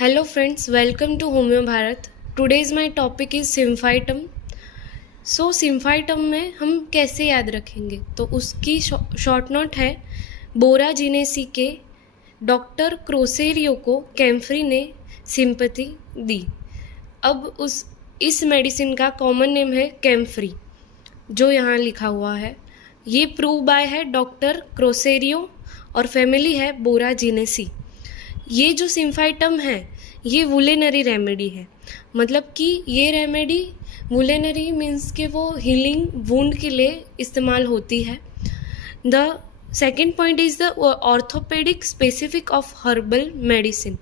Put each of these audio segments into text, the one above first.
Hello friends, welcome to Homeo Bharat. Today's my topic is symphytum. So symphytum में हम कैसे याद रखेंगे, तो उसकी शॉर्ट नोट है बोरा जिनेसी के डॉक्टर क्रोसेरियो को कैम्फ्री ने सिंपैथी दी. अब इस मेडिसिन का कॉमन नेम है कैम्फ्री, जो यहाँ लिखा हुआ है. ये प्रूव बाय है डॉक्टर क्रोसेरियो और फैमिली है बोरा जिनेसी. ये जो सिम्फाइटम है ये वुलेनरी रेमेडी है. मतलब कि ये रेमेडी वुलेनरी मीन्स कि वो हीलिंग वुंड के लिए इस्तेमाल होती है. The second point is the orthopaedic specific of herbal medicine,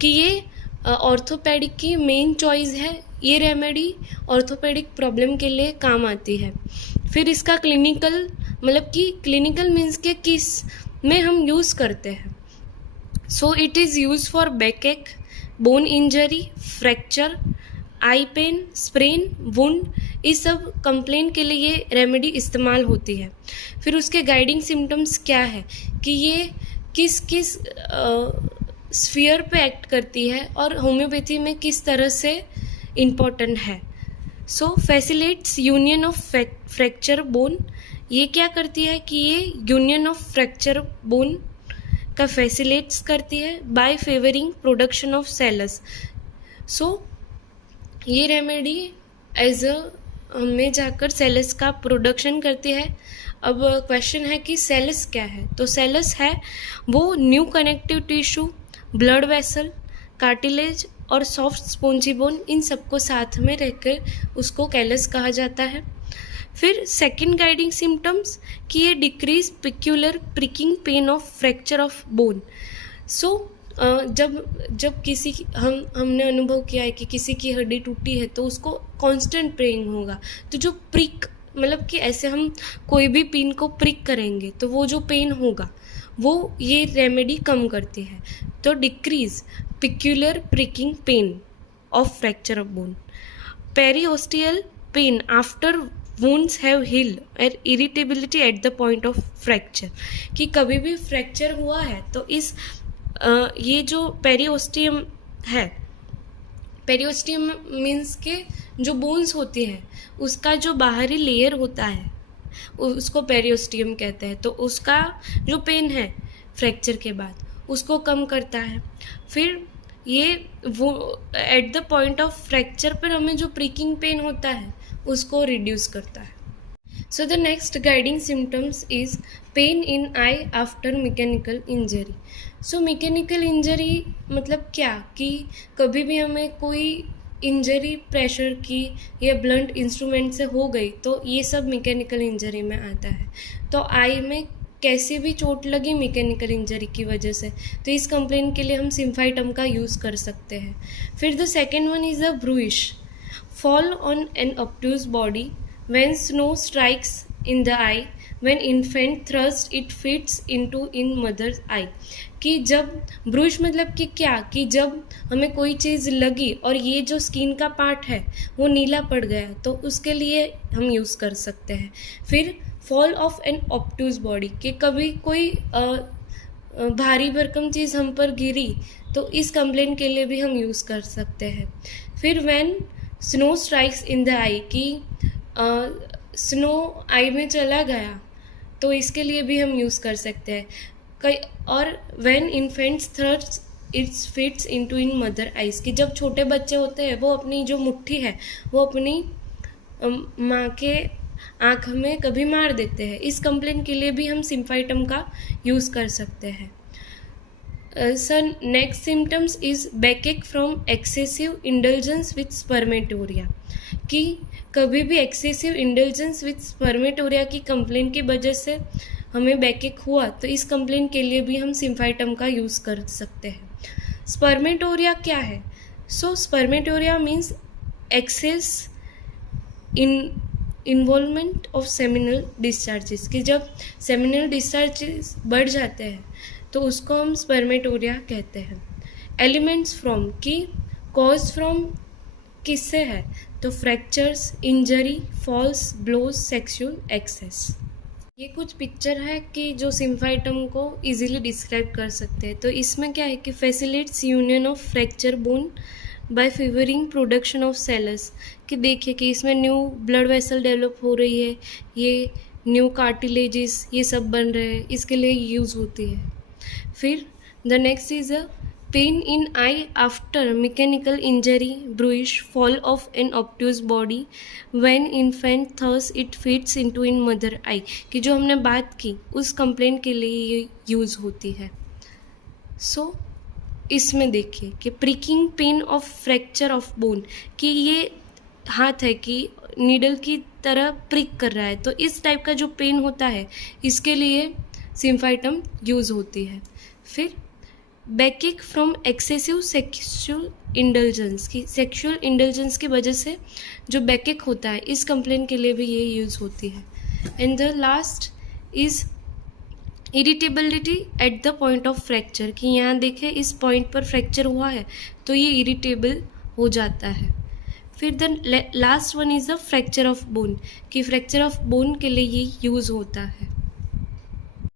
कि ये ऑर्थोपेडिक की मेन चॉइस है. ये रेमेडी ऑर्थोपेडिक प्रॉब्लम के लिए काम आती है. फिर इसका क्लिनिकल मतलब कि क्लिनिकल मीन्स के किस में हम यूज़ करते हैं. So it is use for back एक, बोन इंजरी, फ्रैक्चर, आई पेन, स्प्रेन, वुंड, इस सब कंप्लेन के लिए ये रेमेडी इस्तेमाल होती है. फिर उसके गाइडिंग सिम्टम्स क्या है कि ये किस किस स्फीयर पे एक्ट करती है और होम्योपैथी में किस तरह से इम्पॉर्टेंट है. सो फैसिलेट्स यूनियन ऑफ फ्रैक्चर बोन. ये क्या करती है कि ये यूनियन ऑफ फ्रैक्चर बोन का फैसिलेट्स करती है by favouring production of cells. So ये रेमेडी एज हमें जाकर सेलस का प्रोडक्शन करती है. अब क्वेश्चन है कि सेलस क्या है, तो सेलस है वो new connective tissue, blood vessel, cartilage और सॉफ्ट स्पॉन्जी बोन, इन सबको साथ में रहकर उसको कैलस कहा जाता है. फिर सेकंड गाइडिंग सिम्टम्स कि ये decrease peculiar pricking pain of fracture of bone. So जब किसी हमने अनुभव किया है कि किसी की हड्डी टूटी है तो उसको कांस्टेंट पेन होगा. तो जो प्रिक मतलब कि ऐसे हम कोई भी पिन को प्रिक करेंगे तो वो जो पेन होगा वो ये रेमेडी कम करती है. तो decrease peculiar pricking pain of fracture of bone. पेरिओस्टियल pen after wounds have healed and irritability at the point of fracture, कि कभी भी फ्रैक्चर हुआ है तो इस ये जो पेरिओस्टियम है, पेरिओस्टियम मीन्स के जो बोन्स होती है उसका जो बाहरी लेयर होता है उसको पेरिओस्टियम कहते हैं. तो उसका जो पेन है फ्रैक्चर के बाद उसको कम करता है. फिर ये वो at the point of fracture पर हमें जो प्रिकिंग पेन होता है उसको रिड्यूस करता है. So the next guiding symptoms is pen in eye after mechanical injury. So mechanical injury मतलब क्या कि कभी भी हमें कोई इंजरी प्रेशर की या ब्लंट इंस्ट्रूमेंट से हो गई तो ये सब मैकेनिकल इंजरी में आता है. तो आई में कैसी भी चोट लगी मैकेनिकल इंजरी की वजह से तो इस कंप्लेन के लिए हम सिम्फाइटम का यूज़ कर सकते हैं. फिर the second one is a bruise, fall on an obtuse body when snow strikes in the eye, when infant thrust it fits into in mother's eye. कि जब ब्रूश मतलब कि क्या कि जब हमें कोई चीज़ लगी और ये जो स्किन का पार्ट है वो नीला पड़ गया तो उसके लिए हम यूज़ कर सकते हैं. फिर fall of an obtuse body, कि कभी कोई भारी भरकम चीज़ हम पर गिरी तो इस कंप्लेन के लिए भी हम यूज़ कर सकते हैं. फिर when snow strikes in the eye, कि स्नो आई में चला गया तो इसके लिए भी हम यूज़ कर सकते हैं. और when infants thrust its fits into in mother eyes, कि जब छोटे बच्चे होते हैं वो अपनी जो मुट्ठी है वो अपनी माँ के आँख में कभी मार देते हैं. इस कंप्लेन के लिए भी हम सिम्फाइटम का यूज़ कर सकते हैं. Sir next symptoms is बैकएक from excessive indulgence with spermatorrhoea, कि कभी भी एक्सेसिव इंडल्जेंस विथ स्पर्मेटोरिया की कंप्लेन की वजह से हमें बैकएक हुआ तो इस कंप्लेन के लिए भी हम सिम्फाइटम का यूज़ कर सकते हैं. स्पर्मेटोरिया क्या है? So spermatorrhoea means excess involvement of seminal discharges, कि जब सेमिनल डिस्चार्जेस बढ़ जाते हैं तो उसको हम स्पर्मेटोरिया कहते हैं. एलिमेंट्स फ्रॉम, की कॉज फ्रॉम किससे है तो fractures, injury, falls, blows, sexual excess. ये कुछ पिक्चर है कि जो सिम्फाइटम को इजीली डिस्क्राइब कर सकते हैं। तो इसमें क्या है कि facilitates union of fracture bone by favouring production of cells, कि देखिए कि इसमें न्यू ब्लड वेसल डेवलप हो रही है, ये न्यू कार्टिलेजेस ये सब बन रहे हैं, इसके लिए यूज़ होती है। फिर the next is a pain in eye after mechanical injury bruise fall of an obtuse body when infant thrust it fits into in mother eye, कि जो हमने बात की उस कंप्लेंट के लिए ये यूज़ होती है। सो इसमें देखिए कि pricking pain of fracture of bone, कि ये हाथ है कि नीडल की तरह प्रिक कर रहा है, तो इस टाइप का जो पेन होता है इसके लिए सिम्फाइटम यूज़ होती है। फिर बैकिक फ्रॉम एक्सेसिव सेक्सुअल इंडल्जेंस, की सेक्सुअल इंडल्जेंस की वजह से जो बैकिक होता है इस कंप्लेंट के लिए भी ये यूज़ होती है। And the last is irritability at the point of fracture, कि यहाँ देखें इस पॉइंट पर फ्रैक्चर हुआ है तो ये इरिटेबल हो जाता है। फिर the last one is the fracture of bone, कि फ्रैक्चर ऑफ बोन के लिए ये यूज़ होता है।